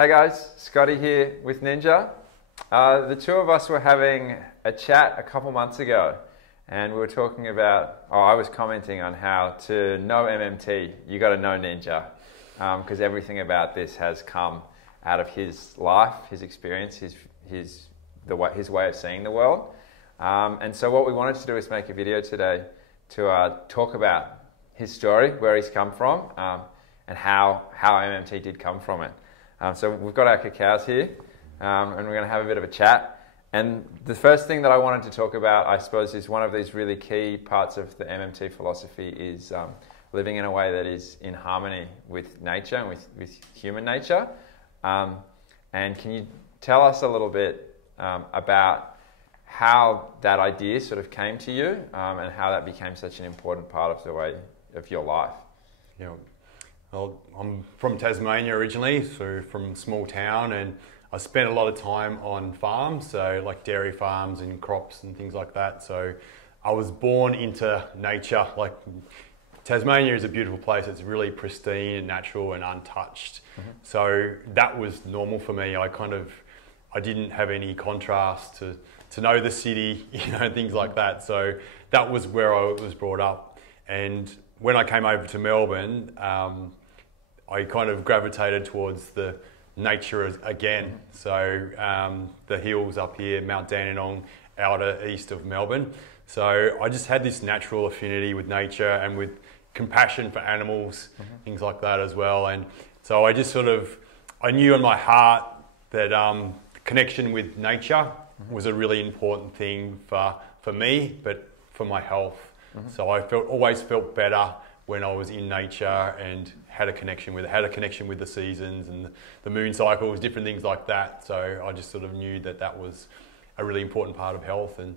Hey guys, Scotty here with Ninja. The two of us were having a chat a couple months ago and we were talking about, I was commenting on how to know MMT, you got to know Ninja, because everything about this has come out of his life, his experience, his way of seeing the world. And so what we wanted to do is make a video today to talk about his story, where he's come from, and how MMT did come from it. So we've got our cacaos here, and we're going to have a bit of a chat. And the first thing that I wanted to talk about, I suppose, is one of these really key parts of the MMT philosophy is living in a way that is in harmony with nature and with human nature. And can you tell us a little bit about how that idea sort of came to you, and how that became such an important part of the way of your life? Yeah, well, I'm from Tasmania originally, so from a small town, and I spent a lot of time on farms, so like dairy farms and crops and things like that. So I was born into nature. Like Tasmania is a beautiful place. It's really pristine and natural and untouched. Mm-hmm. So that was normal for me. I didn't have any contrast to know the city, things like that. So that was where I was brought up. And when I came over to Melbourne, I kind of gravitated towards the nature again. Mm-hmm. So the hills up here, Mount Dandenong, outer east of Melbourne. So I just had this natural affinity with nature and with compassion for animals, mm-hmm. things like that as well. And so I just I knew in my heart that connection with nature mm-hmm. was a really important thing for me, but for my health. Mm-hmm. So I always felt better when I was in nature and had a connection with the seasons and the moon cycles, different things like that. So I just knew that was a really important part of health, and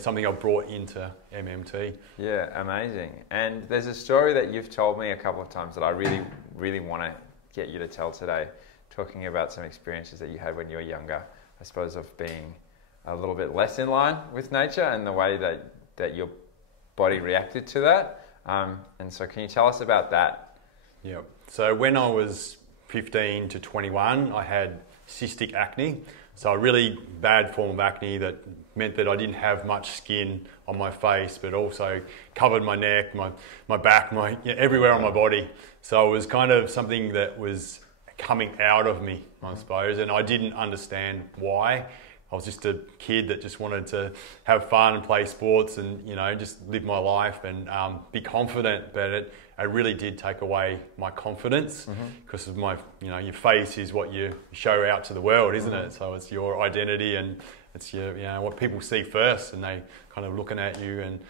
something I brought into MMT. Yeah, amazing. And there's a story that you've told me a couple of times that I really, really want to get you to tell today, talking about some experiences that you had when you were younger, I suppose, of being a little bit less in line with nature and the way that your body reacted to that. And so can you tell us about that? Yeah. So when I was 15 to 21, I had cystic acne. So a really bad form of acne that meant that I didn't have much skin on my face, but also covered my neck, my back, everywhere on my body. So it was kind of something that was coming out of me, I suppose, and I didn't understand why. I was just a kid that just wanted to have fun and play sports and, just live my life and be confident. But it really did take away my confidence because of my, your face is what you show out to the world, isn't it? So it's your identity and it's your, what people see first, and they kind of looking at you. And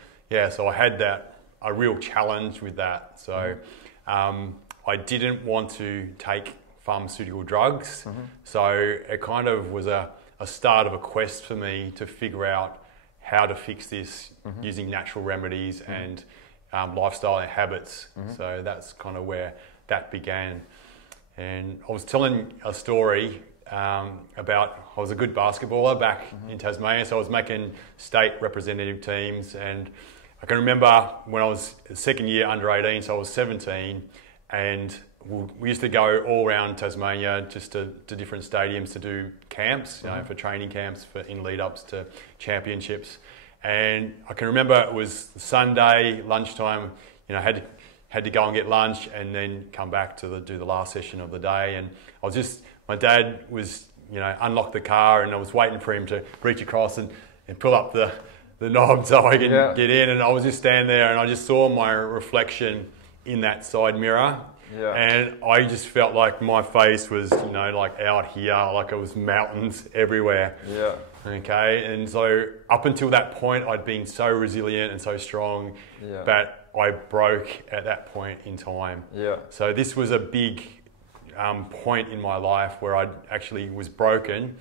so I had a real challenge with that. So I didn't want to take pharmaceutical drugs. So it kind of was a start of a quest for me to figure out how to fix this using natural remedies and lifestyle and habits. So that's kind of where that began. And I was telling a story about, I was a good basketballer back in Tasmania, so I was making state representative teams, and I can remember when I was second year under 18, so I was 17, and we used to go all around Tasmania just to different stadiums to do camps, for training camps in lead-ups to championships. And I can remember it was Sunday lunchtime. Had to go and get lunch and then come back to do the last session of the day. And my dad was unlocked the car, and I was waiting for him to reach across and pull up the knob so I could get in. And I was just standing there, and I just saw my reflection in that side mirror. Yeah. And I just felt like my face was, like out here, like it was mountains everywhere. Yeah. Okay. And so up until that point, I'd been so resilient and so strong, but I broke at that point in time. Yeah. So this was a big point in my life where I actually was broken,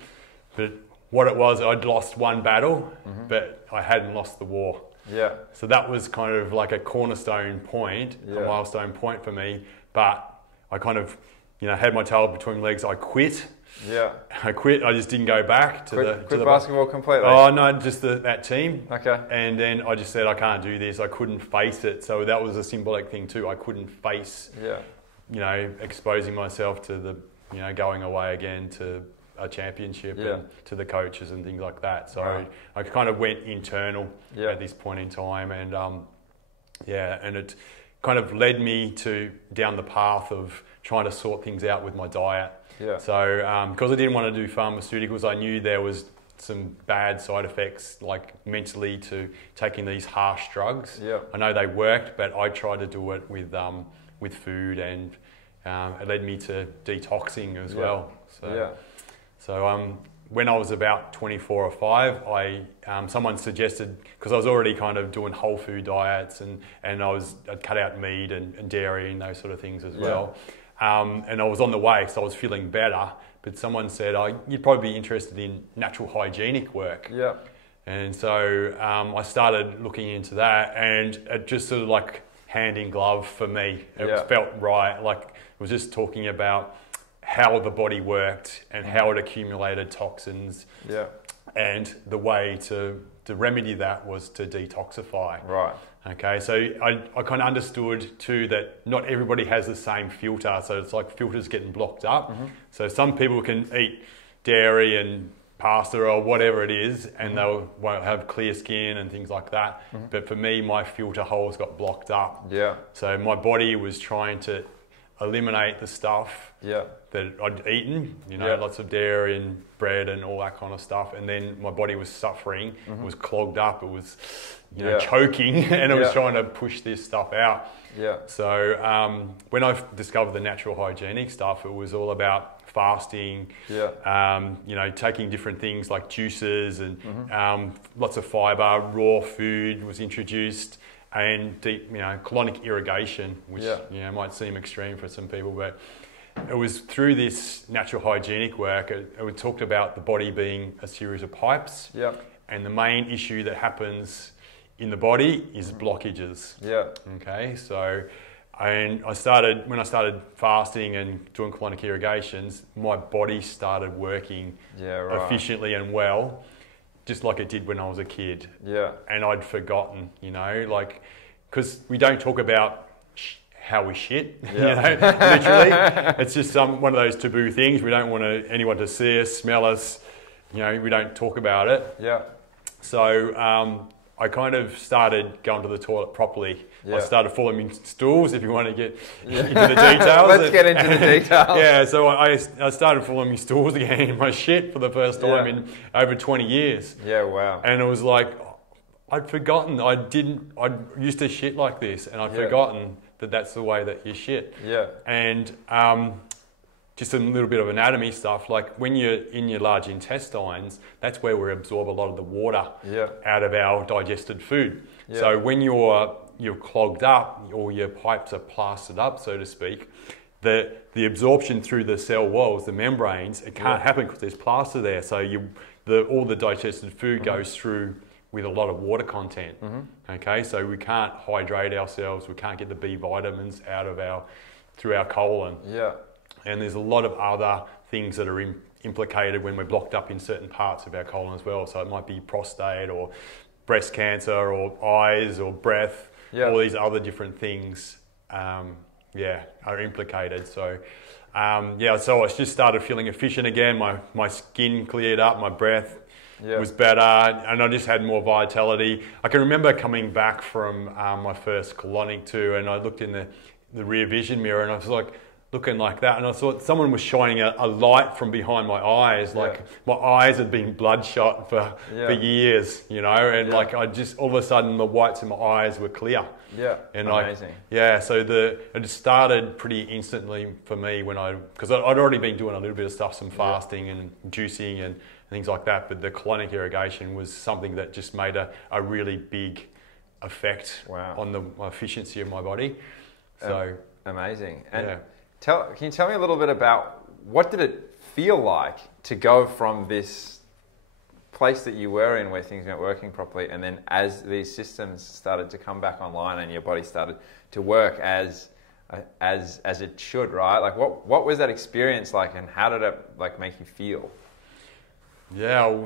but what it was, I'd lost one battle, but I hadn't lost the war. Yeah. So that was kind of like a cornerstone point, a milestone point for me. But I kind of, had my tail between legs. I quit. Yeah. I quit. I just didn't go back to the basketball completely. Oh no, just that team. Okay. And then I just said I can't do this. I couldn't face it. So that was a symbolic thing too. I couldn't face, exposing myself to the going away again to a championship and to the coaches and things like that. So I kind of went internal at this point in time, and and it kind of led me down the path of trying to sort things out with my diet. Yeah. So because I didn't want to do pharmaceuticals, I knew there was some bad side effects, like mentally, to taking these harsh drugs. Yeah. I know they worked, but I tried to do it with food, and it led me to detoxing as well. So when I was about 24 or 5, someone suggested, because I was already kind of doing whole food diets, and I'd cut out meat and dairy and those sort of things as well. And I was on the way, so I was feeling better. But someone said, you'd probably be interested in natural hygienic work. Yeah. And so I started looking into that, and it just sort of like hand in glove for me. It felt right. Like it was just talking about how the body worked and how it accumulated toxins. Yeah. And the way to remedy that was to detoxify. Right. Okay, so I kind of understood too that not everybody has the same filter, so it's like filters getting blocked up. Mm-hmm. So some people can eat dairy and pasta or whatever it is, and they won't have clear skin and things like that. Mm-hmm. But for me, my filter holes got blocked up. Yeah. So my body was trying to eliminate the stuff that I'd eaten, lots of dairy and bread and all that kind of stuff. And then my body was suffering. Mm-hmm. It was clogged up. It was, choking, and it was trying to push this stuff out. Yeah. So when I discovered the natural hygienic stuff, it was all about fasting, taking different things like juices and lots of fiber, raw food was introduced, and deep, colonic irrigation, which might seem extreme for some people, but it was through this natural hygienic work. It talked about the body being a series of pipes, and the main issue that happens in the body is blockages. Yeah. Okay, so when I started fasting and doing colonic irrigations, my body started working efficiently and well, just like it did when I was a kid. Yeah. And I'd forgotten, because we don't talk about how we shit, literally. It's just one of those taboo things. We don't want anyone to see us, smell us. We don't talk about it. Yeah. So I kind of started going to the toilet properly. Yeah. I started following stools, if you want to get into the details. Let's get into the details. So I started following stools again in my shit for the first time in over 20 years. Yeah, wow. And it was like, I'd forgotten. I used to shit like this, and I'd forgotten that that's the way that you shit. Yeah. And just a little bit of anatomy stuff, like when you're in your large intestines, that's where we absorb a lot of the water out of our digested food. Yeah. So when you're clogged up, or your pipes are plastered up, so to speak, the absorption through the cell walls, the membranes, it can't happen because there's plaster there. So all the digested food goes through with a lot of water content. Mm-hmm. Okay, so we can't hydrate ourselves, we can't get the B vitamins through our colon. Yeah. And there's a lot of other things that are implicated when we're blocked up in certain parts of our colon as well. So it might be prostate or breast cancer or eyes or breath. Yeah. All these other different things, are implicated. So, so I just started feeling efficient again. My skin cleared up, my breath was better, and I just had more vitality. I can remember coming back from my first colonic too, and I looked in the rear vision mirror, and I was like, looking like that, and I thought someone was shining a light from behind my eyes, like my eyes had been bloodshot for years, and like I just, all of a sudden the whites in my eyes were clear. Yeah, and amazing. So it just started pretty instantly for me because I'd already been doing a little bit of stuff, some fasting and juicing and things like that, but the colonic irrigation was something that just made a really big effect on the efficiency of my body. So amazing. And can you tell me a little bit about what did it feel like to go from this place that you were in where things weren't working properly, and then as these systems started to come back online and your body started to work as it should, right? Like what was that experience like, and how did it make you feel? Yeah, it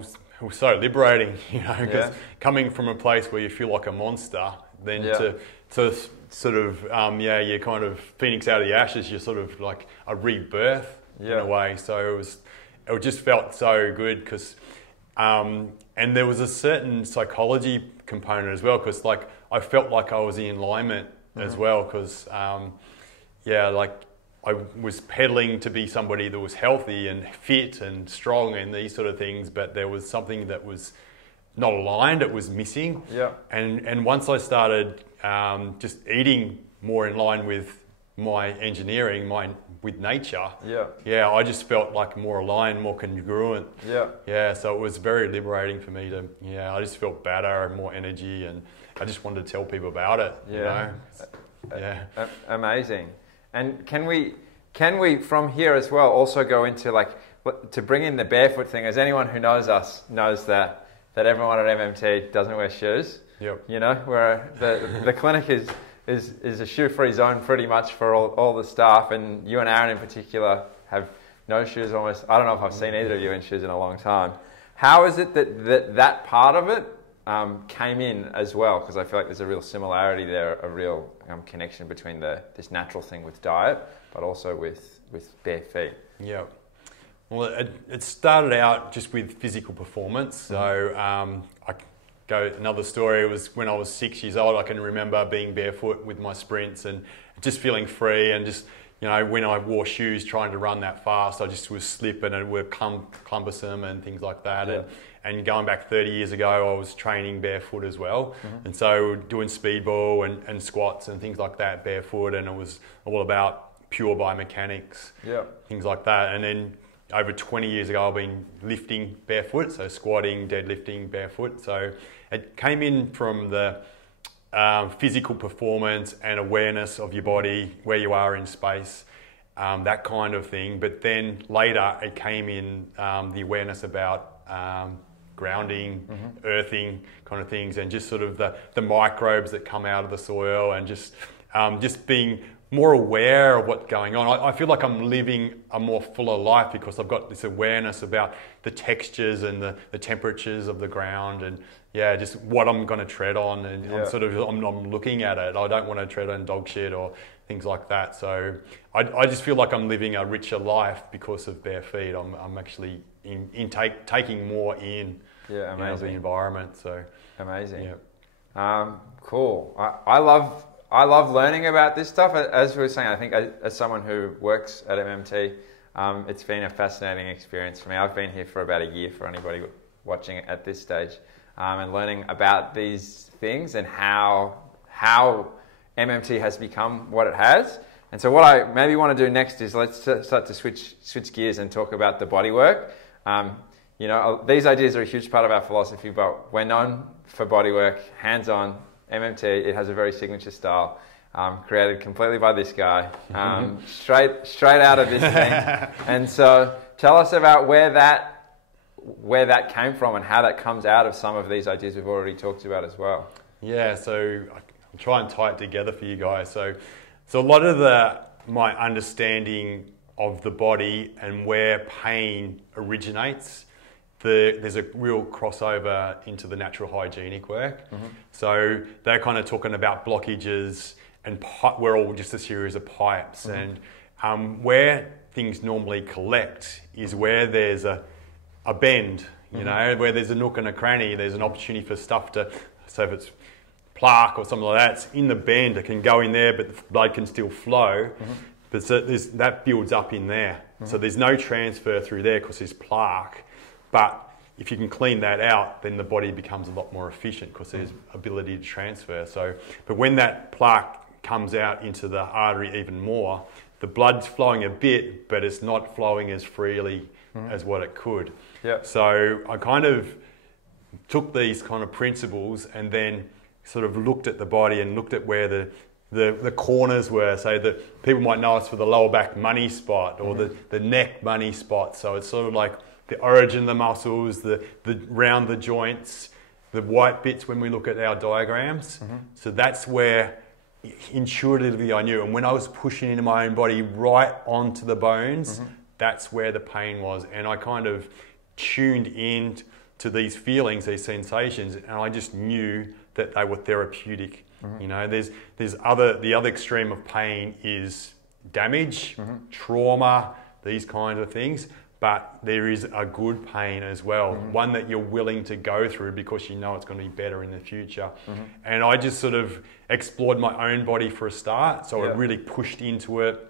was so liberating, because coming from a place where you feel like a monster, then to sort of, you're kind of phoenix out of the ashes, you're sort of like a rebirth in a way. So it just felt so good because, and there was a certain psychology component as well, because like I felt like I was in alignment as well, because like I was peddling to be somebody that was healthy and fit and strong and these sort of things, but there was something that was not aligned, it was missing. Yeah. And once I started just eating more in line with my engineering, with nature, I just felt like more aligned, more congruent. So it was very liberating for me to, I just felt better and more energy, and I just wanted to tell people about it. You know? Amazing. And can we from here as well also go into like to bring in the barefoot thing? As anyone who knows us knows that everyone at MMT doesn't wear shoes. You know, where the clinic is a shoe-free zone pretty much for all the staff, and you and Aaron in particular have no shoes almost. I don't know if I've seen either of you in shoes in a long time. How is it that part of it came in as well? Because I feel like there's a real similarity there, a real connection between this natural thing with diet, but also with bare feet. Yeah. Well, it started out just with physical performance. So another story was when I was 6 years old. I can remember being barefoot with my sprints and just feeling free, and just, you know, when I wore shoes trying to run that fast, I just was slipping and were cumbersome and things like that. And going back 30 years ago, I was training barefoot as well. And so doing speedball and squats and things like that barefoot, and it was all about pure biomechanics, things like that. And then over 20 years ago, I've been lifting barefoot, so squatting, deadlifting barefoot. So it came in from the physical performance and awareness of your body, where you are in space, that kind of thing. But then later, it came in the awareness about grounding, earthing kind of things, and just sort of the microbes that come out of the soil, and just being more aware of what's going on. I feel like I'm living a more fuller life because I've got this awareness about the textures and the temperatures of the ground, and just what I'm going to tread on, and I'm looking at it. I don't want to tread on dog shit or things like that. So I just feel like I'm living a richer life because of bare feet. I'm actually taking more in the environment. So amazing. Cool. I love learning about this stuff. As we were saying, I think as someone who works at MMT, it's been a fascinating experience for me. I've been here for about a year, for anybody watching at this stage, and learning about these things and how MMT has become what it has. And so what I maybe want to do next is let's start to switch gears and talk about the bodywork. These ideas are a huge part of our philosophy, but we're known for bodywork, hands-on, MMT. It has a very signature style, created completely by this guy, straight out of this thing. And so tell us about where that came from and how that comes out of some of these ideas we've already talked about as well. Yeah, so I'll try and tie it together for you guys. So a lot of my understanding of the body and where pain originates, there's a real crossover into the natural hygienic work. So they're kind of talking about blockages, and we're all just a series of pipes. And where things normally collect is where there's a bend, where there's a nook and a cranny, there's an opportunity for stuff so if it's plaque or something like that, it's in the bend, it can go in there, but the blood can still flow. But that builds up in there. So there's no transfer through there because there's plaque. But if you can clean that out, then the body becomes a lot more efficient because there's ability to transfer. But when that plaque comes out into the artery even more, the blood's flowing a bit, but it's not flowing as freely as what it could. So I kind of took these kind of principles and then sort of looked at the body and looked at where the corners were. So that people might know us for the lower back money spot or the neck money spot. So it's sort of like the origin of the muscles, the round the joints, the white bits when we look at our diagrams. So that's where intuitively I knew. And when I was pushing into my own body right onto the bones, that's where the pain was. And I kind of tuned in to these feelings, these sensations, and I just knew that they were therapeutic. The other extreme of pain is damage, trauma, these kinds of things. But there is a good pain as well, one that you're willing to go through because you know it's going to be better in the future. And I just sort of explored my own body for a start, so I really pushed into it.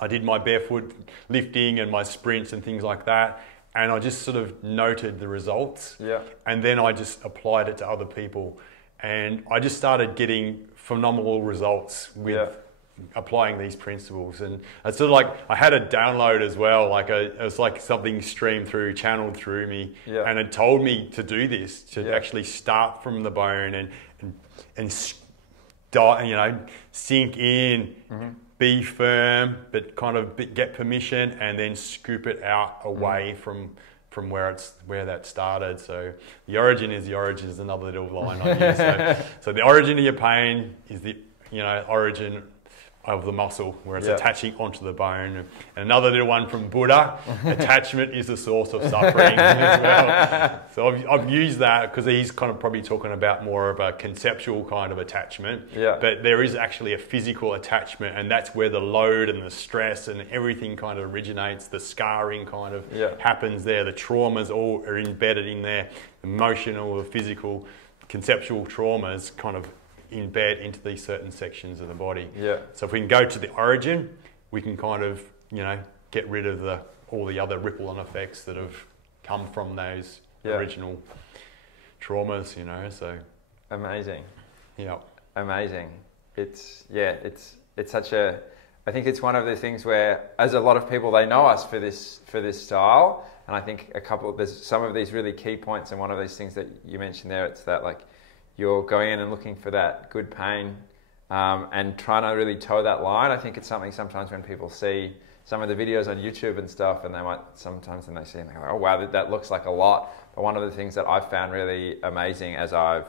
I did my barefoot lifting and my sprints and things like that, and I just sort of noted the results. And then I just applied it to other people, and I just started getting phenomenal results with applying these principles. And it's sort of like I had a download as well, like it was like something streamed through, channeled through me, and it told me to do this, to actually start from the bone and sink in, be firm, but kind of get permission, and then scoop it out away from where that started. So the origin is another little line I use. So the origin of your pain is the origin of the muscle, where it's attaching onto the bone. And another little one from Buddha, attachment is the source of suffering as well. So I've used that because he's kind of probably talking about more of a conceptual kind of attachment. But there is actually a physical attachment, and that's where the load and the stress and everything kind of originates. The scarring kind of happens there. The traumas all are embedded in there. Emotional, the physical, conceptual traumas kind of embed into these certain sections of the body. So if we can go to the origin, we can kind of, get rid of all the other ripple on effects that have come from those original traumas, so. Amazing. Amazing. It's such a, I think it's one of the things where, as a lot of people, they know us for this style. And I think there's some of these really key points, and one of these things that you mentioned there, it's that like, you're going in and looking for that good pain and trying to really toe that line. I think it's something sometimes when people see some of the videos on YouTube and stuff, and they might sometimes when they see them, they go, oh wow, that looks like a lot. But one of the things that I've found really amazing as I've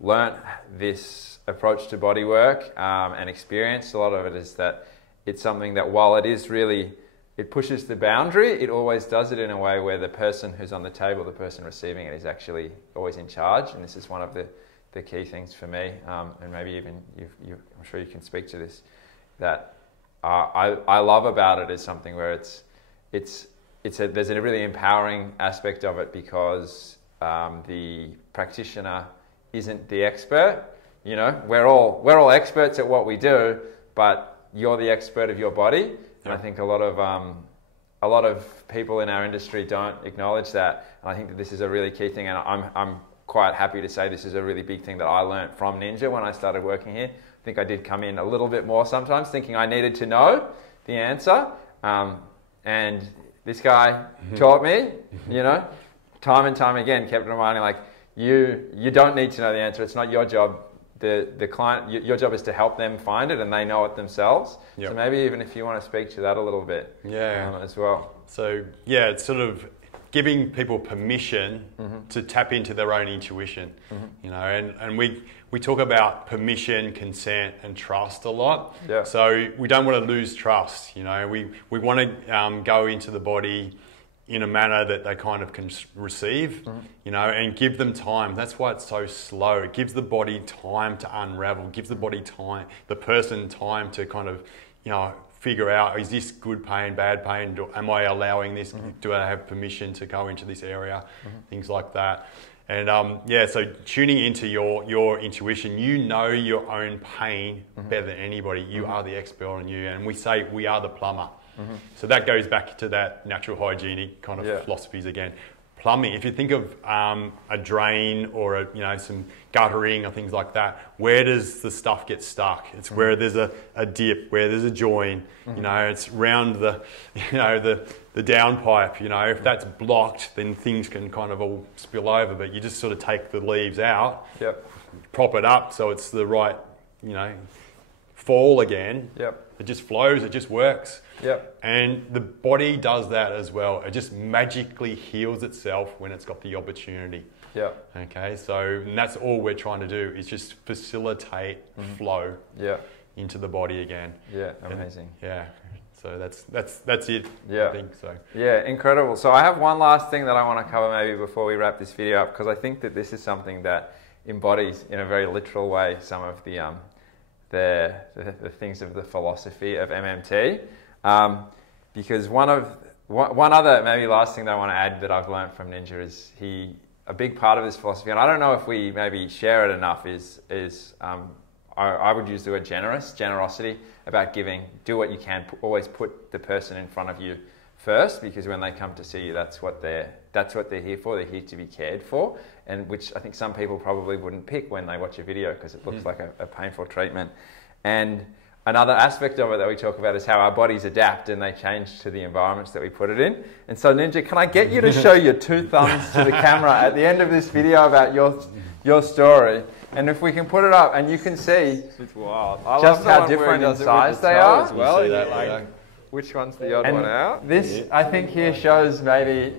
learnt this approach to bodywork and experienced a lot of it is that it's something that while it is really, it pushes the boundary, it always does it in a way where the person who's on the table, the person receiving it, is actually always in charge. And this is one of the key things for me, and maybe even I'm sure you can speak to this, that I love about it is something where there's a really empowering aspect of it, because the practitioner isn't the expert. We're all experts at what we do, but you're the expert of your body. And I think a lot of people in our industry don't acknowledge that. And I think that this is a really key thing, and I'm quite happy to say this is a really big thing that I learned from Ninja when I started working here. I think I did come in a little bit more sometimes thinking I needed to know the answer. And this guy taught me, time and time again, kept reminding like, you don't need to know the answer. It's not your job. The client, your job is to help them find it, and they know it themselves. So maybe even if you want to speak to that a little bit as well. So it's sort of giving people permission to tap into their own intuition, and we talk about permission, consent, and trust a lot. So we don't want to lose trust. We want to go into the body in a manner that they kind of can receive, and give them time. That's why it's so slow. It gives the body time to unravel. It gives the body time, the person time to kind of, figure out, is this good pain, bad pain? Am I allowing this? Do I have permission to go into this area? Things like that. And so tuning into your intuition, your own pain better than anybody. You are the expert on you. And we say we are the plumber. So that goes back to that natural hygienic kind of philosophies again. Plumbing, if you think of a drain or some guttering or things like that, where does the stuff get stuck? It's where there's a dip, where there's a join. It's round the downpipe. If that's blocked, then things can kind of all spill over. But you just sort of take the leaves out, prop it up so it's the right, fall again. It just flows. It just works. And the body does that as well. It just magically heals itself when it's got the opportunity. Okay, so and that's all we're trying to do is just facilitate flow into the body again. Amazing. So that's it. I think so. Incredible. So I have one last thing that I want to cover maybe before we wrap this video up, because I think that this is something that embodies in a very literal way some of the things of the philosophy of MMT. because one other maybe last thing that I want to add that I've learned from Ninja is a big part of this philosophy, and I don't know if we maybe share it enough, is I would use the word generosity about giving. Do what you can. Always put the person in front of you first, because when they come to see you, that's what they're here for. They're here to be cared for, and which I think some people probably wouldn't pick when they watch a video because it looks like a painful treatment. And another aspect of it that we talk about is how our bodies adapt and they change to the environments that we put it in. And so, Ninja, can I get you to show your 2 thumbs to the camera at the end of this video about your story? And if we can put it up, and you can see it's wild. just how different in size they are as well. You see that, Which one's the odd one out? This, I think, here shows maybe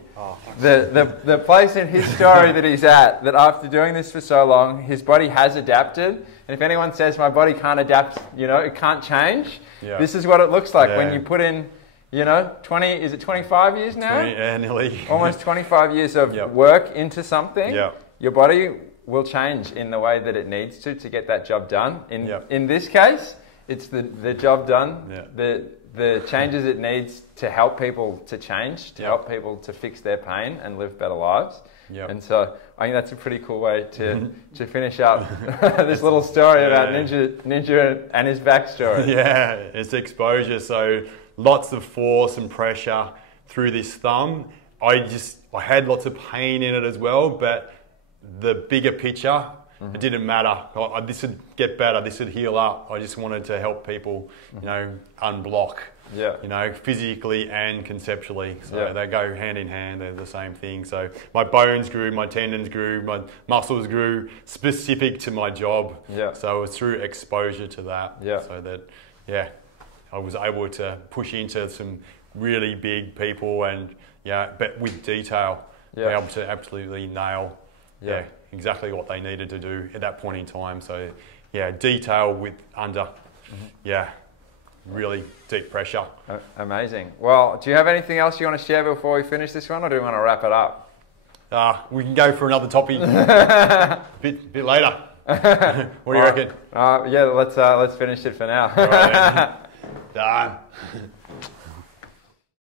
the place in his story that he's at, that after doing this for so long, his body has adapted. And if anyone says my body can't adapt, it can't change, this is what it looks like when you put in, 25 years now? 20, yeah, nearly. Almost 25 years of work into something. Your body will change in the way that it needs to get that job done. In this case, it's the job done, the changes it needs to help people to change, to help people to fix their pain and live better lives. And so I think that's a pretty cool way to finish up this little story about Ninja and his backstory. Yeah, it's exposure. So lots of force and pressure through this thumb. I had lots of pain in it as well, but the bigger picture, it didn't matter. This would get better. This would heal up. I just wanted to help people, unblock, physically and conceptually. So they go hand in hand. They're the same thing. So my bones grew, my tendons grew, my muscles grew, specific to my job. So it was through exposure to that. So that, I was able to push into some really big people and, but with detail, be able to absolutely nail, exactly what they needed to do at that point in time. So, detail with really deep pressure. Amazing. Well, do you have anything else you want to share before we finish this one, or do we want to wrap it up? We can go for another topic bit later. What do you reckon? Let's finish it for now. All right, then. Done.